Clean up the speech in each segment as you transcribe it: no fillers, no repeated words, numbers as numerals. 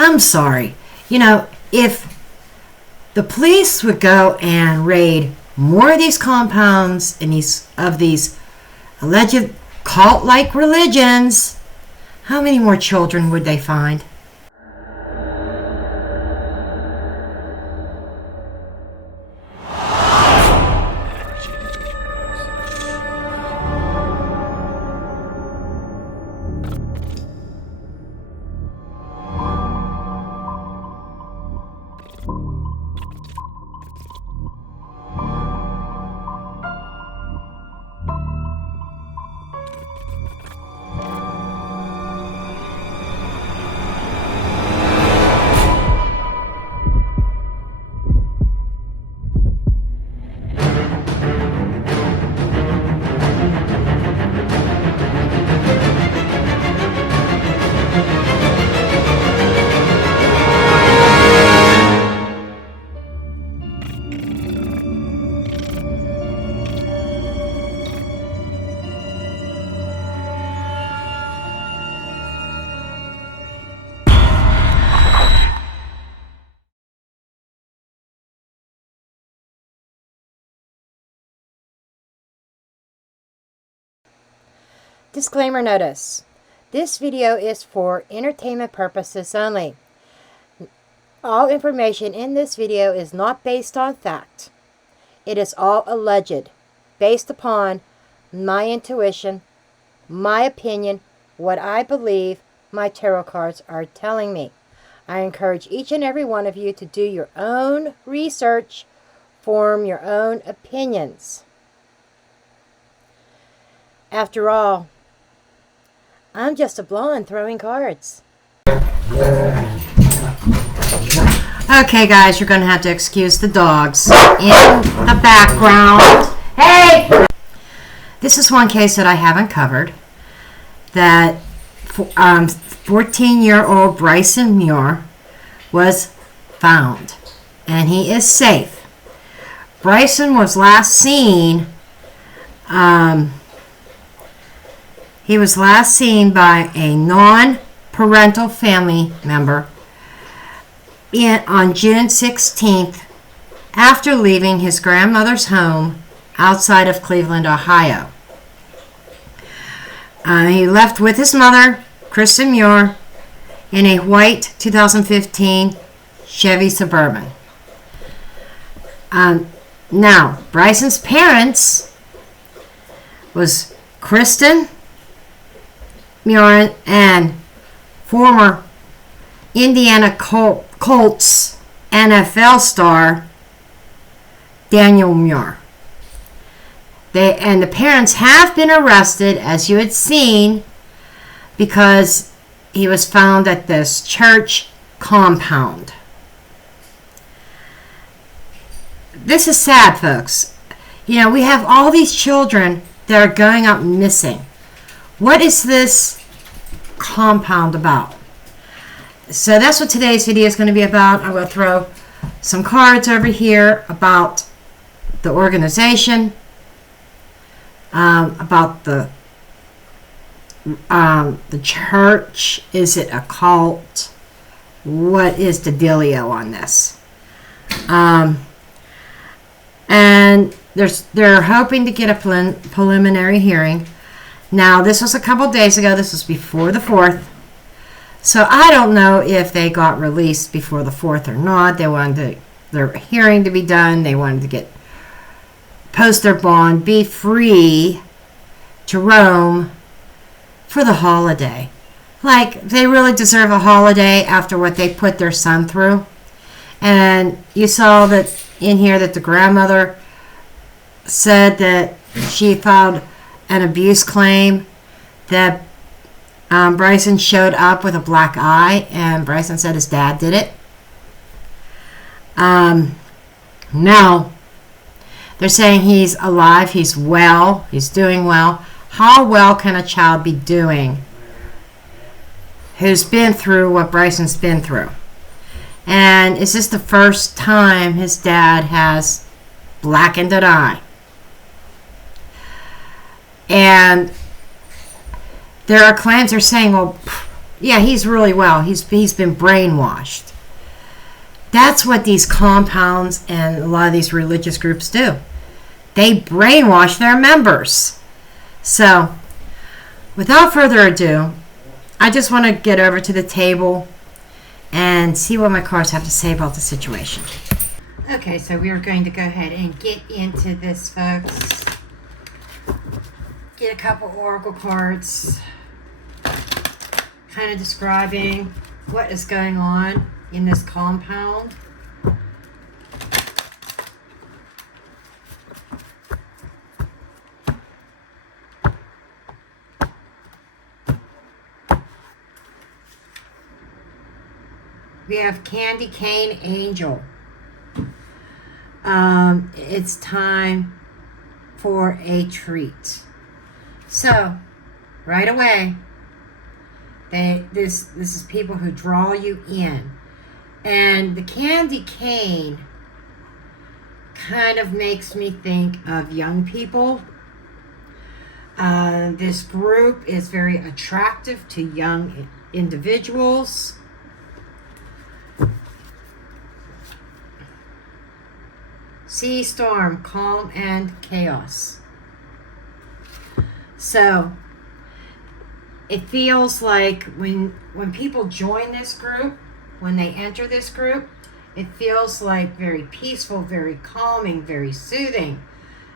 I'm sorry. You know, if the police would go and raid more of these compounds and these alleged cult-like religions, how many more children would they find? Disclaimer notice. This video is for entertainment purposes only. All information in this video is not based on fact. It is all alleged, based upon my intuition, my opinion, what I believe my tarot cards are telling me. I encourage each and every one of you to do your own research, form your own opinions. After all, I'm just a blonde throwing cards. Okay, guys, you're going to have to excuse the dogs in the background. Hey! This is one case that I haven't covered. That 14-year-old BRYSON MUIR was found. And he is safe. BRYSON was last seen... He was last seen by a non-parental family member on June 16th after leaving his grandmother's home outside of Cleveland, Ohio. He left with his mother, Kristen MUIR, in a white 2015 Chevy Suburban. Now, BRYSON's parents was Kristen MUIR and former Indiana Colts NFL star Daniel MUIR. The parents have been arrested, as you had seen, because he was found at this church compound. This is sad, folks. You know, we have all these children that are going out missing. What is this compound about? So that's what today's video is going to be about. I'm going to throw some cards over here about the organization, about the church. Is it a cult? What is the dealio on this? And they're hoping to get a preliminary hearing. Now, this was a couple days ago. This was before the 4th. So I don't know if they got released before the 4th or not. They wanted their hearing to be done. They wanted to post their bond, be free to roam for the holiday. Like, they really deserve a holiday after what they put their son through. And you saw that in here that the grandmother said that she filed an abuse claim, that BRYSON showed up with a black eye, and BRYSON said his dad did it. Now, they're saying he's alive, he's well, he's doing well. How well can a child be doing who's been through what BRYSON's been through? And is this the first time his dad has blackened an eye? And there are claims they're saying, well, Yeah, he's really well. He's been brainwashed. That's what these compounds and a lot of these religious groups do. They brainwash their members. So, without further ado, I just want to get over to the table and see what my cards have to say about the situation. Okay, so we are going to go ahead and get into this, folks. Get a couple oracle cards, kind of describing what is going on in this compound. We have Candy Cane Angel. It's time for a treat. So, right away, this is people who draw you in. And the candy cane kind of makes me think of young people. This group is very attractive to young individuals. Sea storm, calm and chaos. So it feels like when people join this group, when they enter this group, it feels like very peaceful, very calming, very soothing.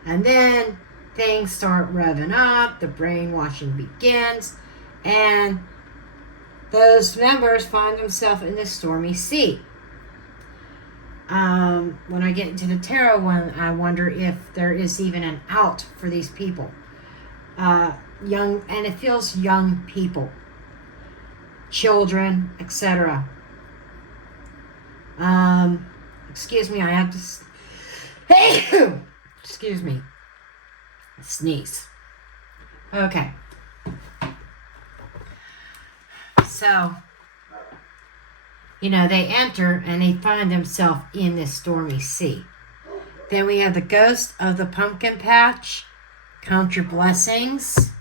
And then things start revving up, the brainwashing begins, and those members find themselves in the stormy sea. When I get into the tarot one, I wonder if there is even an out for these people. Young, and it feels young people, children, etc. Excuse me, I have to excuse me, sneeze. Okay. So, they enter and they find themselves in this stormy sea. Then we have the ghost of the pumpkin patch. Count your blessings.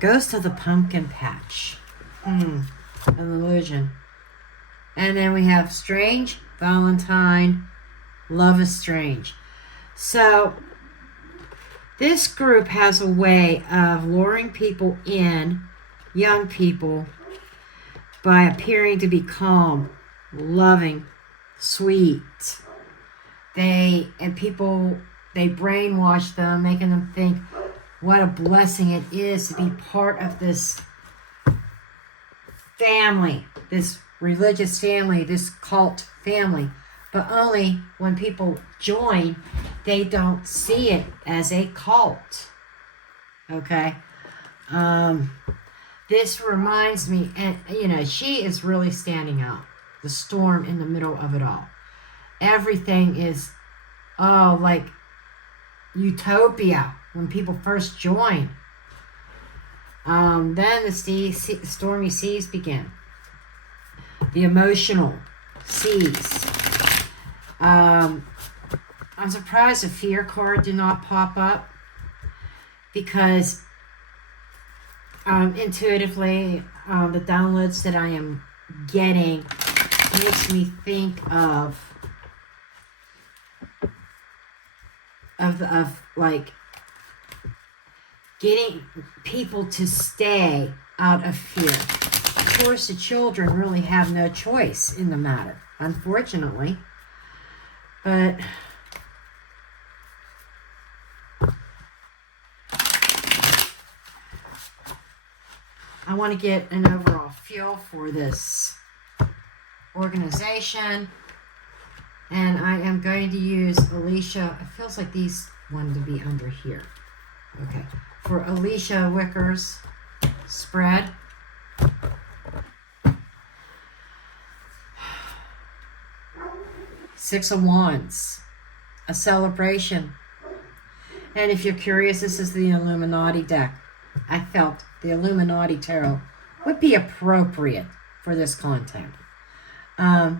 Ghost of the pumpkin patch. An illusion. And then we have strange, Valentine, love is strange. So, this group has a way of luring people in, young people, by appearing to be calm, loving, sweet. They brainwash them, making them think what a blessing it is to be part of this family, this religious family, this cult family. But only when people join, they don't see it as a cult. Okay? This reminds me, and she is really standing out. The storm in the middle of it all. Everything is, like utopia when people first join. Then the stormy seas begin. The emotional seas. I'm surprised the fear card did not pop up, because intuitively, the downloads that I am getting makes me think of like getting people to stay out of fear. Of course, the children really have no choice in the matter, unfortunately. But I want to get an overall feel for this organization. And I am going to use Alicia. It feels like these wanted to be under here. Okay. For Alicia Wicker's spread. Six of Wands. A celebration. And if you're curious, this is the Illuminati deck. I felt the Illuminati tarot would be appropriate for this content.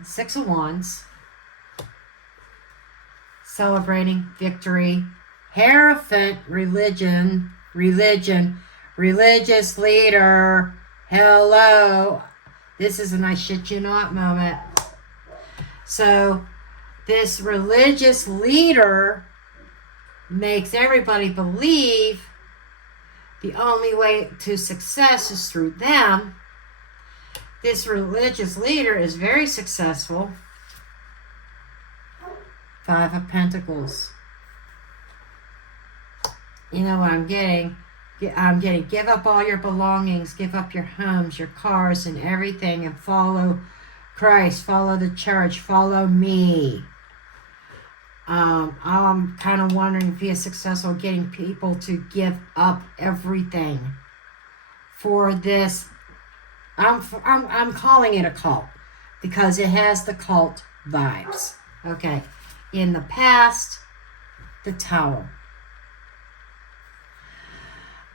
Six of Wands. Celebrating victory. Hierophant, religion, Religious leader. Hello. This is a nice shit you not moment. So this religious leader makes everybody believe the only way to success is through them. This religious leader is very successful. 5 of Pentacles. You know what I'm getting? I'm getting give up all your belongings, give up your homes, your cars, and everything, and follow Christ, follow the church, follow me. I'm kind of wondering if he is successful getting people to give up everything for this. I'm calling it a cult because it has the cult vibes. Okay. In the past, the Tower.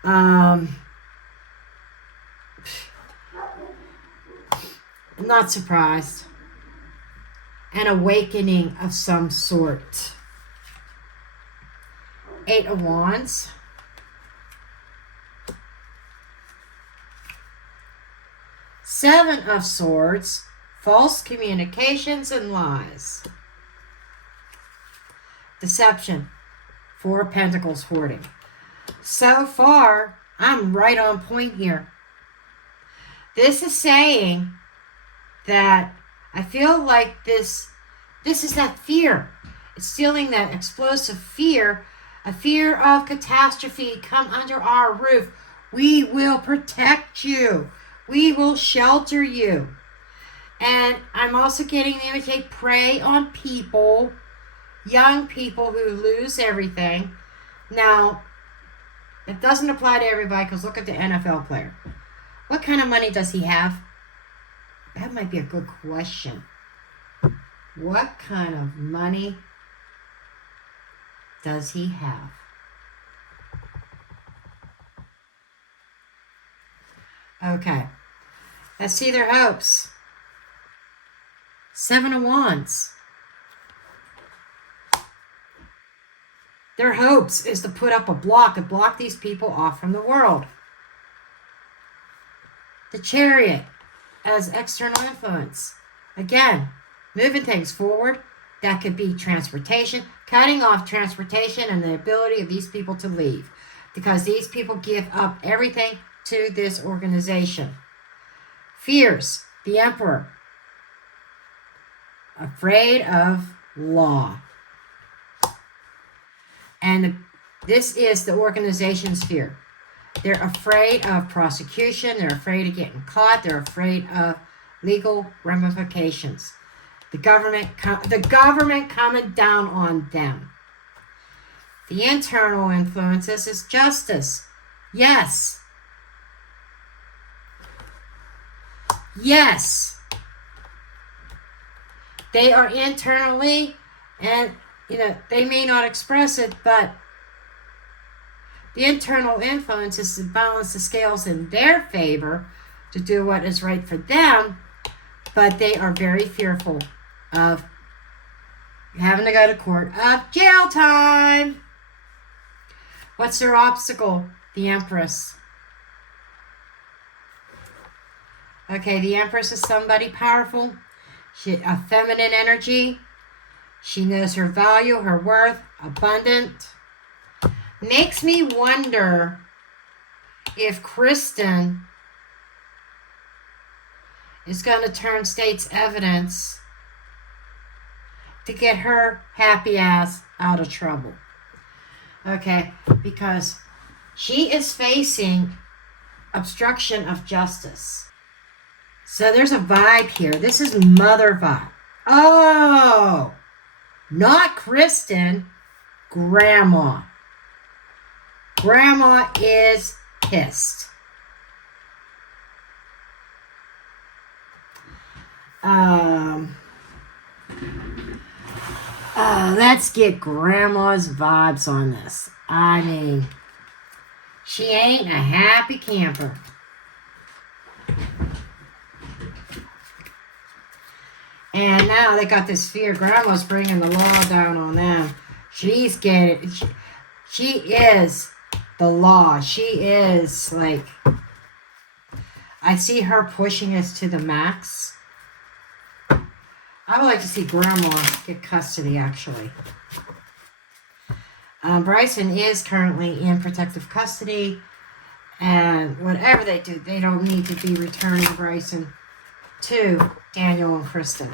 I'm not surprised. An awakening of some sort. 8 of Wands. Seven of Swords. False communications and lies. Deception. 4 of Pentacles, hoarding. So far, I'm right on point here. This is saying that I feel like this is that fear. It's stealing that explosive fear, a fear of catastrophe. Come under our roof. We will protect you. We will shelter you. And I'm also getting the image prey on people, young people who lose everything. Now, it doesn't apply to everybody because look at the NFL player. What kind of money does he have? That might be a good question. What kind of money does he have? Okay. Let's see their hopes. 7 of Wands. Their hopes is to put up a block and block these people off from the world. The Chariot as external influence. Again, moving things forward. That could be transportation, cutting off transportation and the ability of these people to leave. Because these people give up everything to this organization. Fears. The Emperor. Afraid of law. And this is the organization's fear. They're afraid of prosecution. They're afraid of getting caught. They're afraid of legal ramifications. The government coming down on them. The internal influences is justice. Yes. Yes. They are internally, and they may not express it, but the internal influence is to balance the scales in their favor to do what is right for them, but they are very fearful of having to go to court, of jail time. What's their obstacle? The Empress. Okay, the Empress is somebody powerful. A feminine energy. She knows her value, her worth, abundant. Makes me wonder if Kristen is going to turn state's evidence to get her happy ass out of trouble. Okay, because she is facing obstruction of justice. So there's a vibe here. This is mother vibe. Oh, not Kristen, Grandma. Grandma is pissed. Let's get Grandma's vibes on this. I mean, she ain't a happy camper. And now they got this fear. Grandma's bringing the law down on them. She is the the law. She is like, I see her pushing us to the max. I would like to see Grandma get custody, actually. Bryson is currently in protective custody, and whatever they do, they don't need to be returning Bryson to Daniel and Kristen.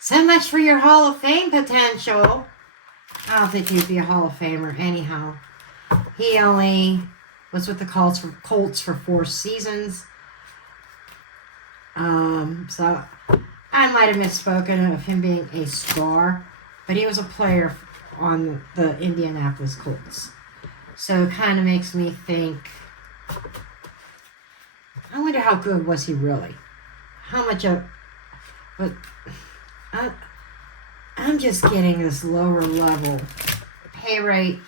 So much for your Hall of Fame potential. I don't think he'd be a Hall of Famer anyhow. He only was with the Colts for 4 seasons. So I might have misspoken of him being a star, but he was a player on the Indianapolis Colts. So it kind of makes me think, I wonder how good was he really? How much of, but I'm just getting this lower level pay rate.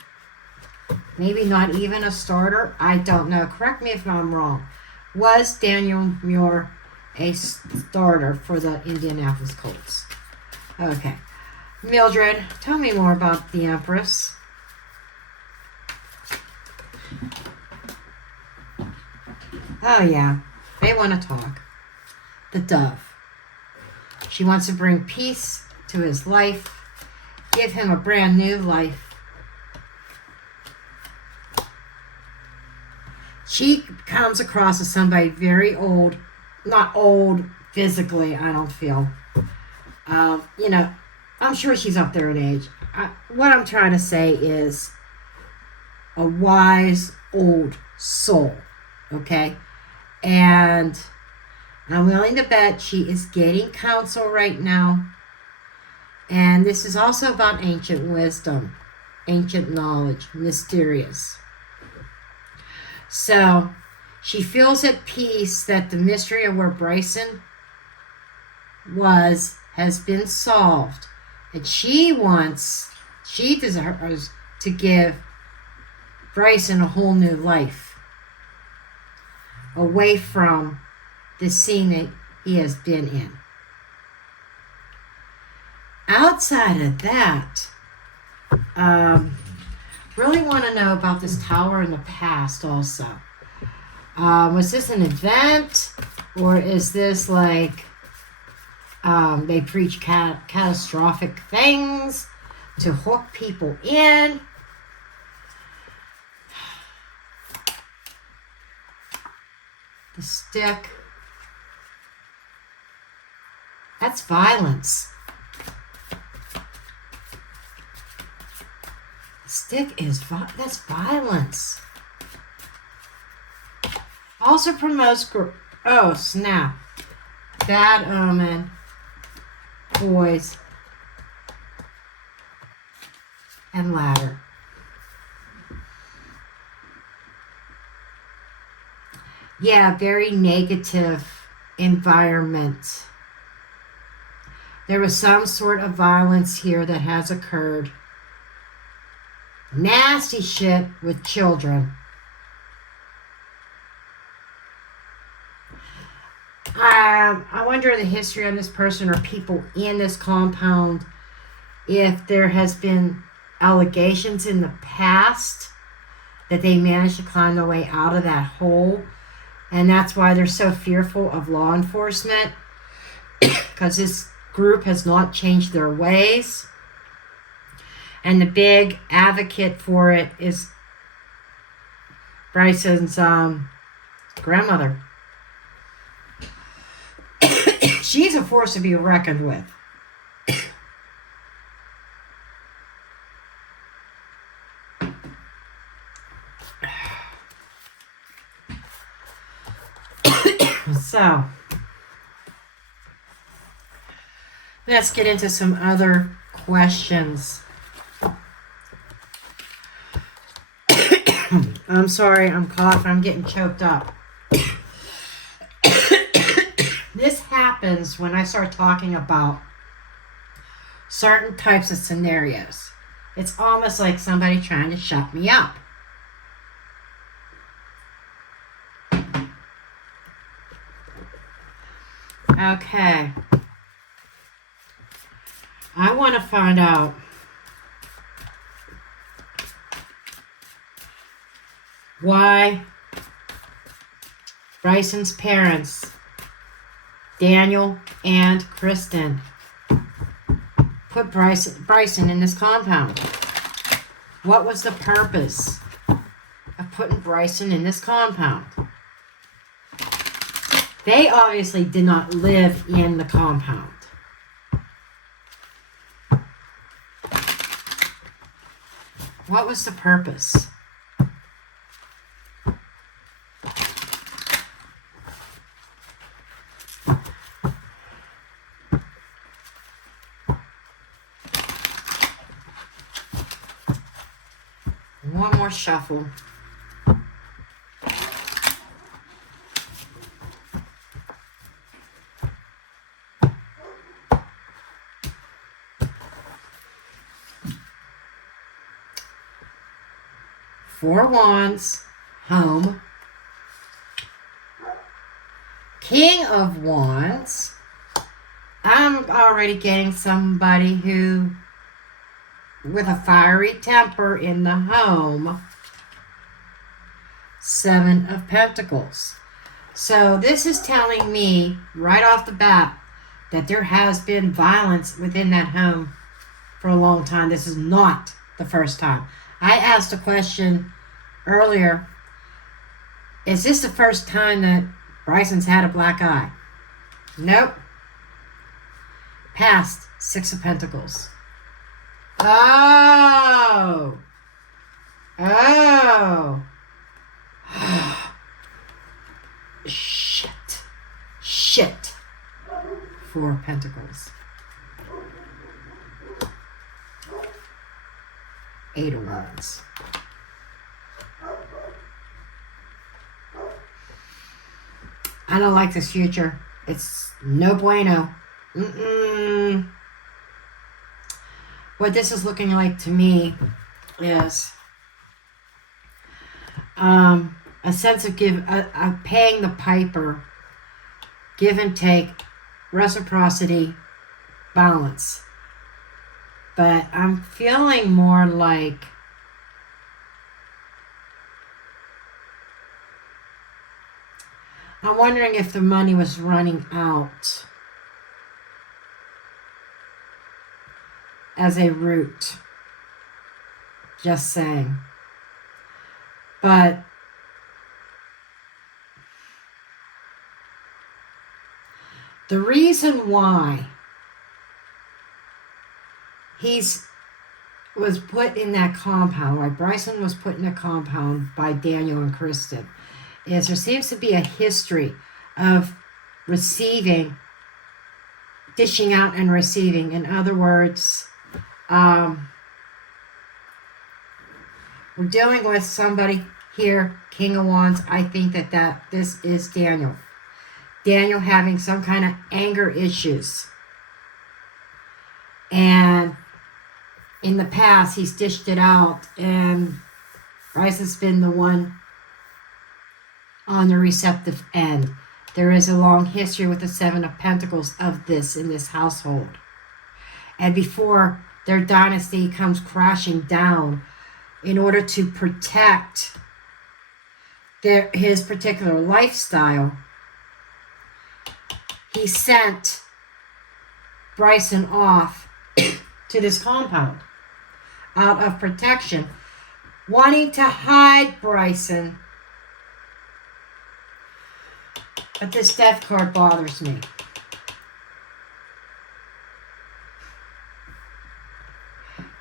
Maybe not even a starter. I don't know. Correct me if I'm wrong. Was Daniel Muir a starter for the Indianapolis Colts? Okay. Mildred, tell me more about the Empress. Oh, yeah. They want to talk. The Dove. She wants to bring peace to his life, give him a brand new life. She comes across as somebody very old, not old physically, I don't feel. I'm sure she's up there in age. What I'm trying to say is a wise old soul, okay? And I'm willing to bet she is getting counsel right now. And this is also about ancient wisdom, ancient knowledge, mysterious. So she feels at peace that the mystery of where Bryson has been solved. And she deserves to give Bryson a whole new life away from the scene that he has been in. Outside of that, really want to know about this tower in the past also. Was this an event, or is this like they preach catastrophic things to hook people in? The stick. That's violence. The stick is that's violence. Also promotes oh snap. Bad omen. Boys. And ladder. Yeah, very negative environment. There was some sort of violence here that has occurred. Nasty shit with children. I wonder the history on this person or people in this compound, if there has been allegations in the past that they managed to climb their way out of that hole. And that's why they're so fearful of law enforcement, because this group has not changed their ways. And the big advocate for it is Bryson's grandmother. She's a force to be reckoned with. So, let's get into some other questions. I'm sorry, I'm coughing, I'm getting choked up. This happens when I start talking about certain types of scenarios. It's almost like somebody trying to shut me up. Okay. I want to find out why Bryson's parents, Daniel and Kristen, put Bryson in this compound. What was the purpose of putting Bryson in this compound? They obviously did not live in the compound. What was the purpose? One more shuffle. Four Wands, home. King of Wands. I'm already getting somebody who, with a fiery temper in the home. Seven of Pentacles. So this is telling me right off the bat that there has been violence within that home for a long time. This is not the first time. I asked a question earlier. Is this the first time that Bryson's had a black eye? Nope. Past Six of Pentacles. Oh. Oh. Shit. Shit. Four of Pentacles. Eight of Wands. I don't like this future. It's no bueno. What this is looking like to me is a sense of paying the piper, give and take, reciprocity, balance. But I'm feeling more like I'm wondering if the money was running out as a route. Just saying. But the reason why was put in that compound, why Bryson was put in a compound by Daniel and Kristen, is there seems to be a history of receiving, dishing out and receiving. In other words, we're dealing with somebody here, King of Wands. I think that this is Daniel. Daniel having some kind of anger issues. And in the past, he's dished it out, and Bryce has been the one on the receptive end. There is a long history with the Seven of Pentacles of this in this household. And before their dynasty comes crashing down, in order to protect his particular lifestyle, he sent Bryson off to this compound out of protection, wanting to hide Bryson. But this Death card bothers me.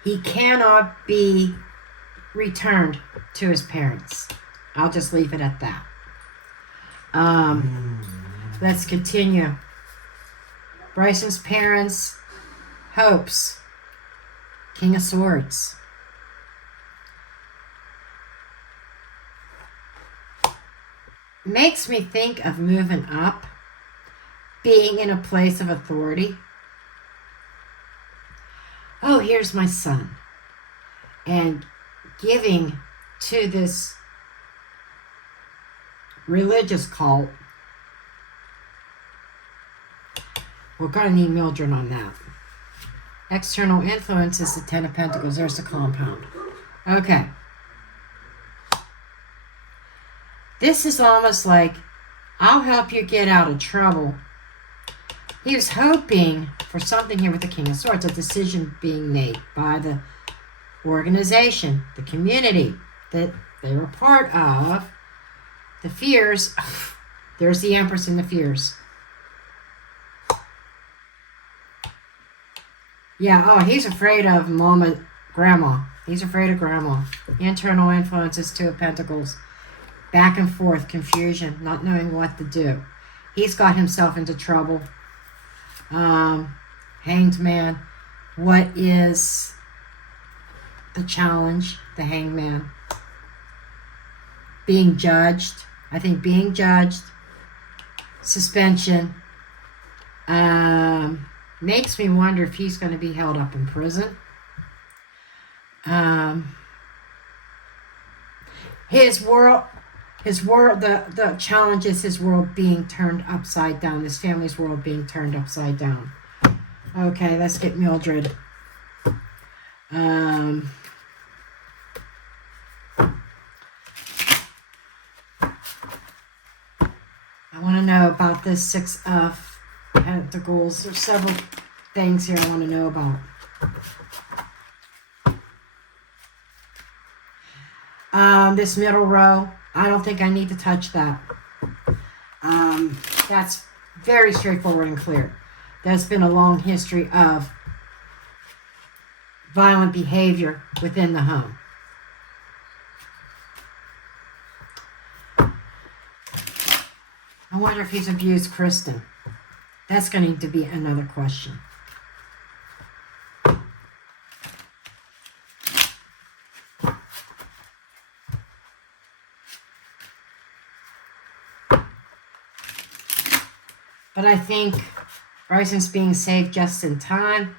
He cannot be returned to his parents. I'll just leave it at that. Let's continue. Bryson's parents' hopes. King of Swords. Makes me think of moving up, being in a place of authority. Oh, here's my son. And giving to this religious cult. We're going to need Mildred on that. External influence is the Ten of Pentacles. There's the compound. Okay. This is almost like, I'll help you get out of trouble. He was hoping for something here with the King of Swords, a decision being made by the organization, the community that they were part of. The fears, there's the Empress and the fears. Yeah, oh, he's afraid of Grandma. He's afraid of Grandma. Internal influences, Two of Pentacles. Back and forth, confusion, not knowing what to do. He's got himself into trouble. Hanged Man. What is the challenge? The Hanged Man. Being judged. I think being judged. Suspension. Makes me wonder if he's going to be held up in prison. His world, the challenge is his world being turned upside down. His family's world being turned upside down. Okay, let's get Mildred. I want to know about this Six of Pentacles. There's several things here I want to know about. This middle row, I don't think I need to touch that. That's very straightforward and clear. There's been a long history of violent behavior within the home. I wonder if he's abused Kristen. That's going to be another question. But I think Bryson's being saved just in time.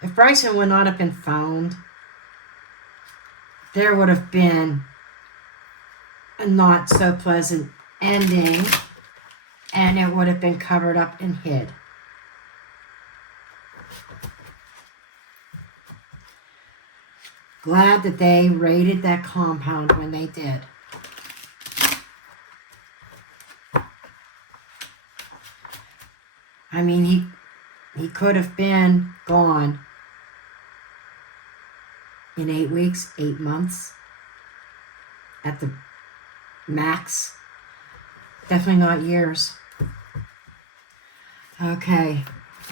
If Bryson would not have been found, there would have been a not so pleasant ending, and it would have been covered up and hid. Glad that they raided that compound when they did. I mean, he could have been gone in 8 weeks, 8 months at the max. Definitely not years. Okay,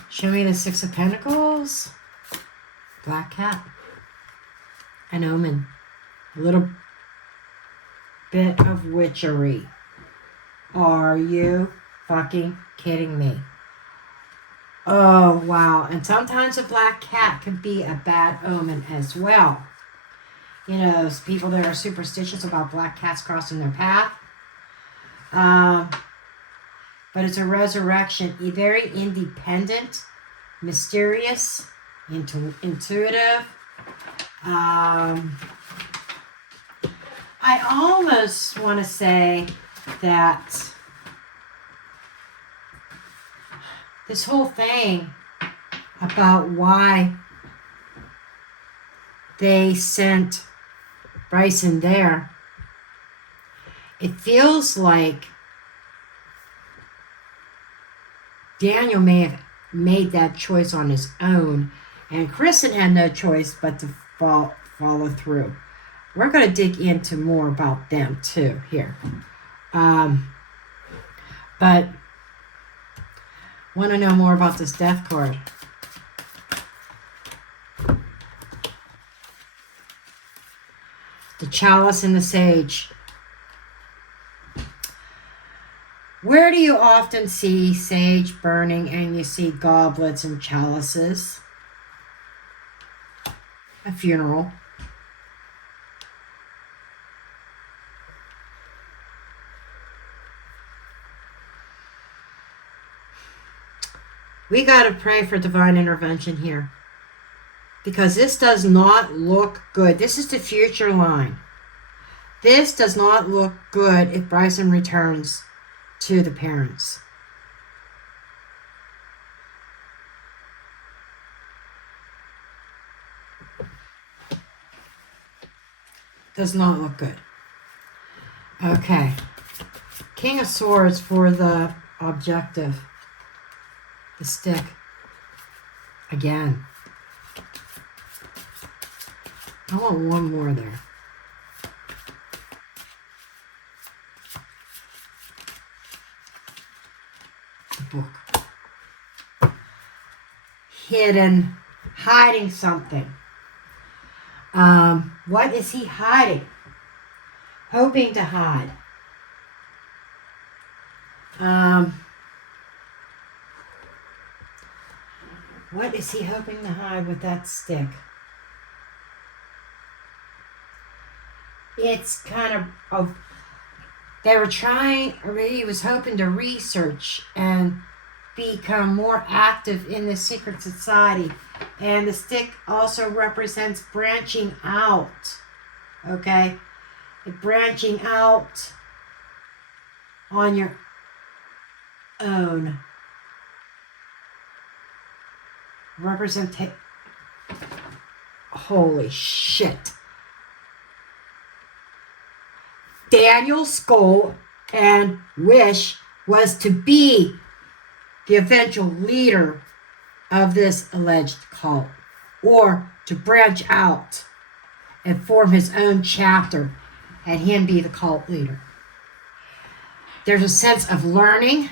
show me the Six of Pentacles. Black Cat. An omen. A little bit of witchery. Are you fucking kidding me? Oh, wow. And sometimes a black cat could be a bad omen as well. You know, those people that are superstitious about black cats crossing their path. But it's a resurrection. Very independent, mysterious, intuitive. I almost want to say that this whole thing about why they sent Bryson there, it feels like Daniel may have made that choice on his own, and Kristen had no choice but to follow through. We're going to dig into more about them too here. But want to know more about this Death card. The Chalice and the Sage. Where do you often see sage burning and you see goblets and chalices? A funeral. We got to pray for divine intervention here, because this does not look good. This is the future line. This does not look good if Bryson returns to the parents. Does not look good. Okay. King of Swords for the objective. The stick. Again. I want one more there. The book. Hidden. Hiding something. What is he hiding? Hoping to hide. What is he hoping to hide with that stick? It's kind of they were trying, or he was hoping to research and become more active in the secret society. And the stick also represents branching out. Okay? Branching out on your own. Holy shit. Daniel's goal and wish was to be the eventual leader of this alleged cult, or to branch out and form his own chapter and him be the cult leader. There's a sense of learning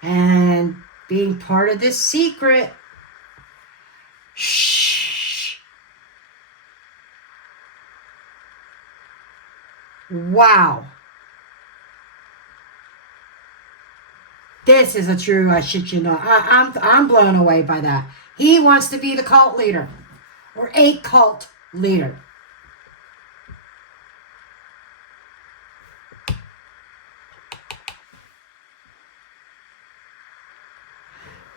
and being part of this secret. Shh. Wow. This is a true, I shit you not. I'm blown away by that. He wants to be the cult leader, or a cult leader.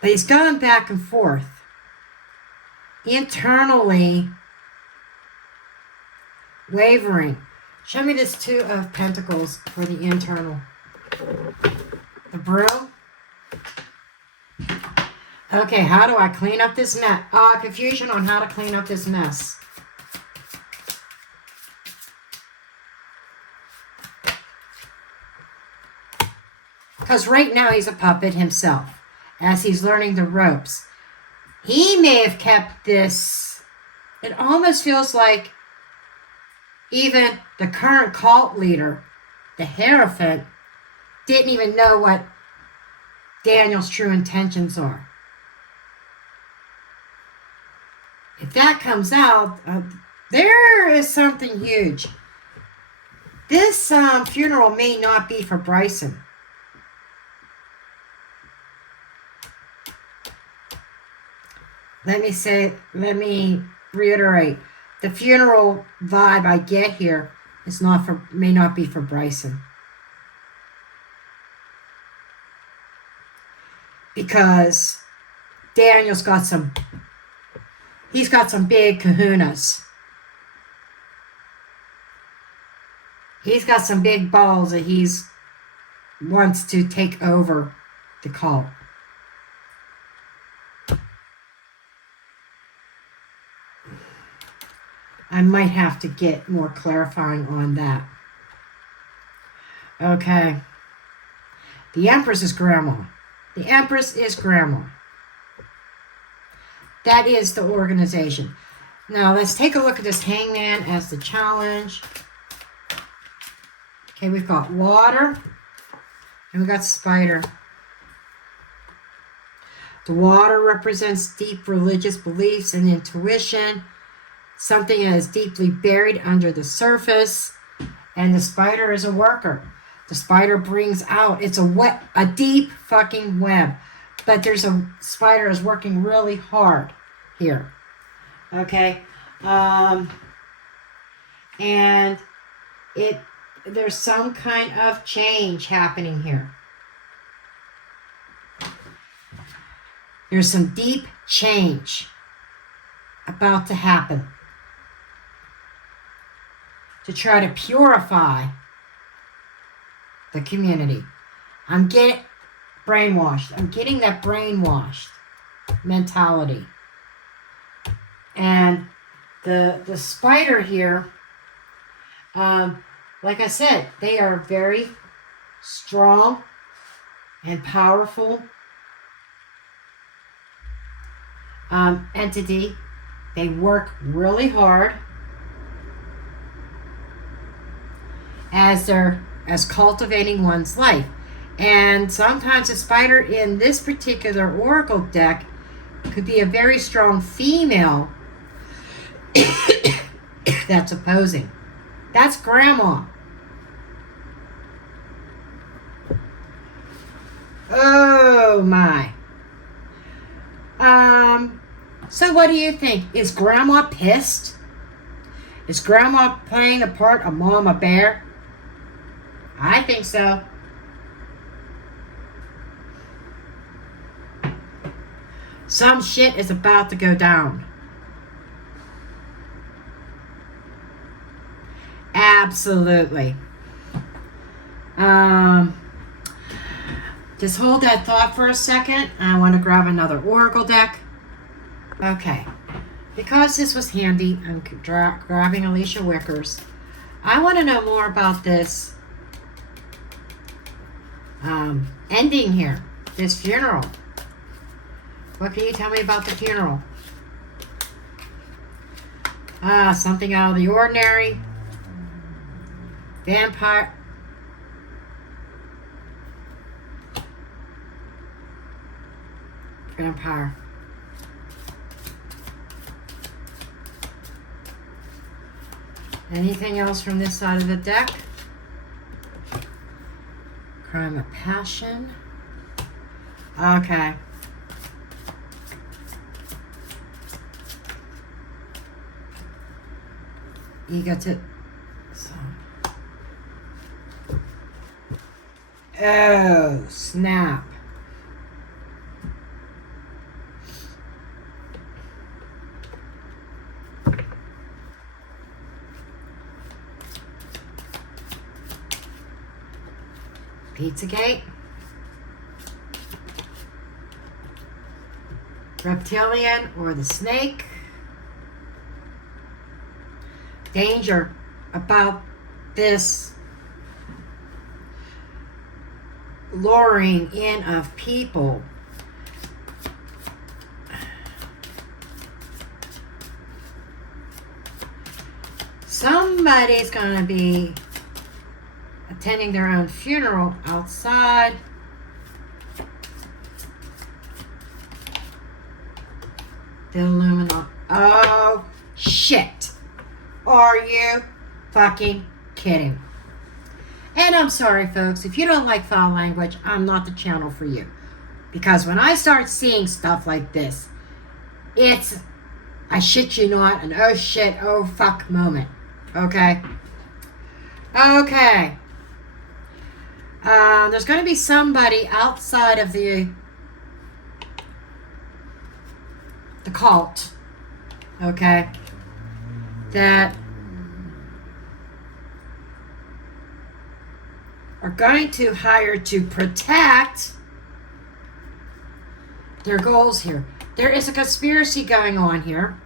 But he's going back and forth. Internally wavering. Show me this Two of Pentacles for the internal. The broom. Okay, how do I clean up this mess? Confusion on how to clean up this mess. Because right now he's a puppet himself, as he's learning the ropes. He may have kept this. It almost feels like even the current cult leader, the Hierophant, didn't even know what Daniel's true intentions are. If that comes out, there is something huge. This funeral may not be for Bryson. Let me reiterate. The funeral vibe I get here is may not be for Bryson. Because Daniel's got some big kahunas. He's got some big balls that he's wants to take over the cult. I might have to get more clarifying on that. Okay. The Empress is Grandma. The Empress is Grandma. That is the organization. Now, let's take a look at this Hangman as the challenge. Okay, we've got water. And we've got spider. The water represents deep religious beliefs and intuition. Something that is deeply buried under the surface. And the spider is a worker. The spider brings out, it's a deep fucking web. But there's a spider is working really hard here. Okay. And there's some kind of change happening here. There's some deep change about to happen to try to purify the community. I'm getting brainwashed. I'm getting that brainwashed mentality. And The spider here, like I said, they are very strong and powerful entity. They work really hard as cultivating one's life. And sometimes a spider in this particular oracle deck could be a very strong female that's opposing. That's grandma. Oh my. So what do you think? Is grandma pissed? Is grandma playing the part of Mama Bear? I think so. Some shit is about to go down. Absolutely. Just hold that thought for a second. I want to grab another oracle deck. Okay. Because this was handy, I'm grabbing Alicia Wicker's. I want to know more about this ending here. This funeral. What can you tell me about the funeral? Something out of the ordinary. Vampire. Vampire. Anything else from this side of the deck? Crime of passion. Okay. Egotism. Oh, snap. Pizzagate. Reptilian or the snake. Danger about this luring in of people. Somebody's going to be attending their own funeral outside. The Illuminati. Oh, shit. Are you fucking kidding? And I'm sorry, folks. If you don't like foul language, I'm not the channel for you. Because when I start seeing stuff like this, it's, I shit you not, an oh shit, oh fuck moment. Okay? Okay. There's going to be somebody outside of the cult, okay, that are going to hire to protect their goals here. There is a conspiracy going on here.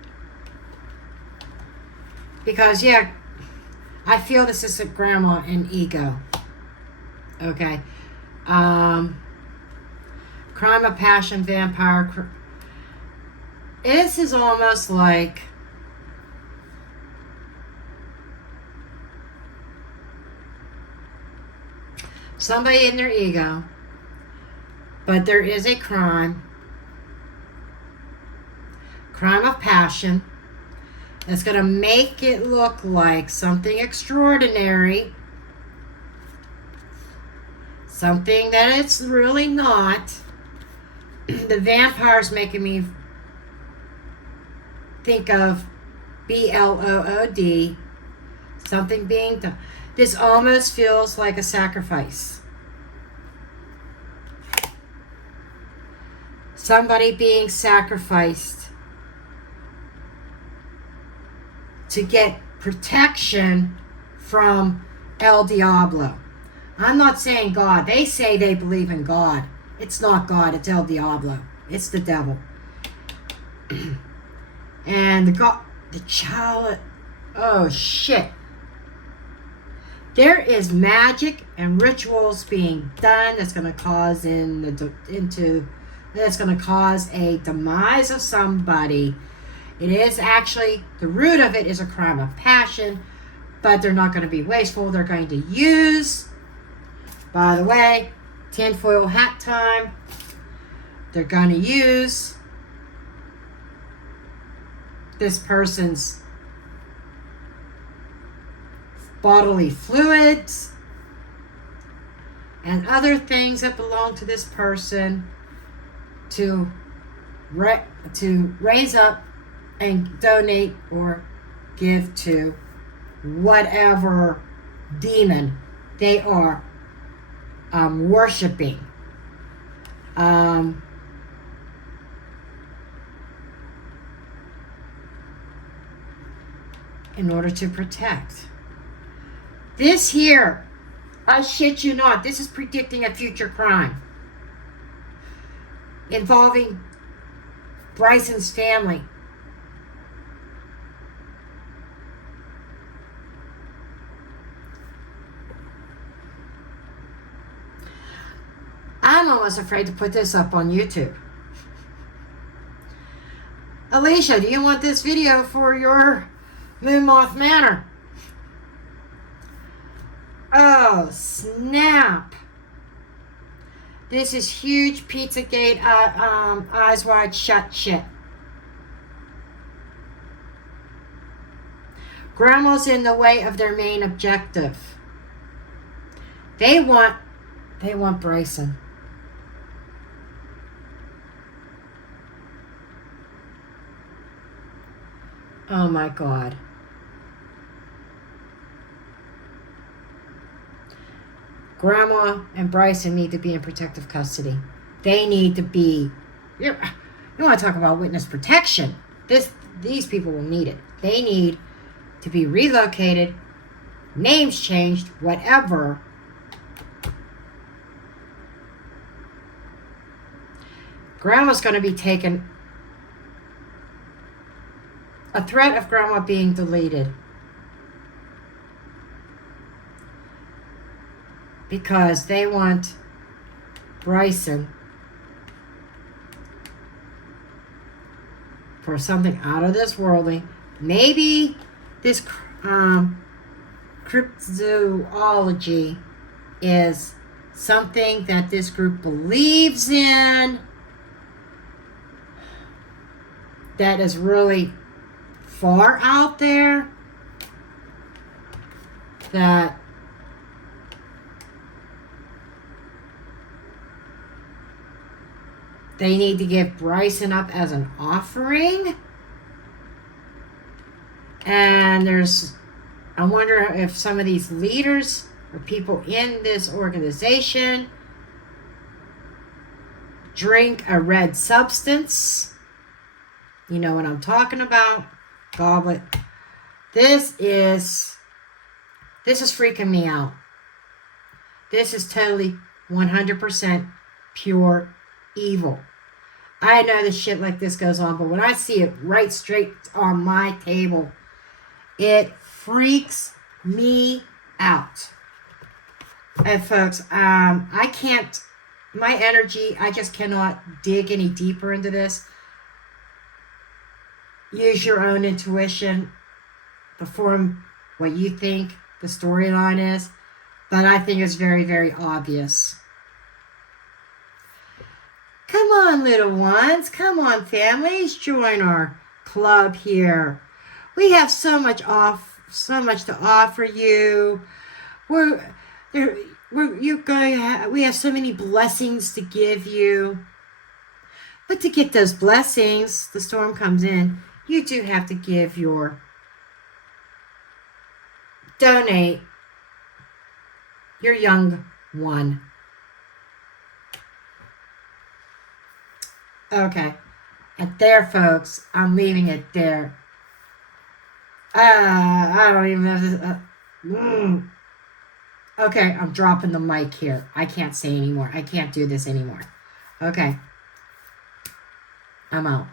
Because, yeah, I feel this is a grandma and ego. Okay. Crime of passion, vampire. This is almost like somebody in their ego, but there is a crime of passion that's going to make it look like something extraordinary, something that it's really not. The vampire's making me think of BLOOD, something being done. This almost feels like a sacrifice. Somebody being sacrificed to get protection from El Diablo. I'm not saying God. They say they believe in God. It's not God. It's El Diablo. It's the devil. And The child, oh shit. There is magic and rituals being done that's going to cause that's going to cause a demise of somebody. It is actually, the root of it is a crime of passion, but they're not going to be wasteful. They're going to use, by the way, tinfoil hat time. They're going to use this person's bodily fluids and other things that belong to this person to raise up and donate or give to whatever demon they are worshiping. In order to protect. This here, I shit you not, this is predicting a future crime involving Bryson's family. I'm almost afraid to put this up on YouTube. Alicia, do you want this video for your Moon Moth Manor? Oh, snap. This is huge Pizzagate, eyes wide shut shit. Grandma's in the way of their main objective. They want Bryson. Oh my God. Grandma and Bryson need to be in protective custody. They need to be, you want to talk about witness protection. These people will need it. They need to be relocated, names changed, whatever. Grandma's going to be taken. A threat of Grandma being deleted. Because they want Bryson for something out of this worldly. Maybe this cryptozoology is something that this group believes in that is really far out there, that they need to give Bryson up as an offering. And I wonder if some of these leaders or people in this organization drink a red substance. You know what I'm talking about. Goblet. This is freaking me out. This is totally 100% pure evil. I know that shit like this goes on, but when I see it right straight on my table, it freaks me out. And folks, I can't, my energy, I just cannot dig any deeper into this. Use your own intuition, perform what you think the storyline is, but I think it's very, very obvious. Come on, little ones. Come on, families. Join our club here. We have so much to offer you. We have so many blessings to give you. But to get those blessings, the storm comes in. You do have to donate your young one. Okay. And there, folks, I'm leaving it there. I don't even know this. Okay, I'm dropping the mic here. I can't say anymore. I can't do this anymore. Okay. I'm out.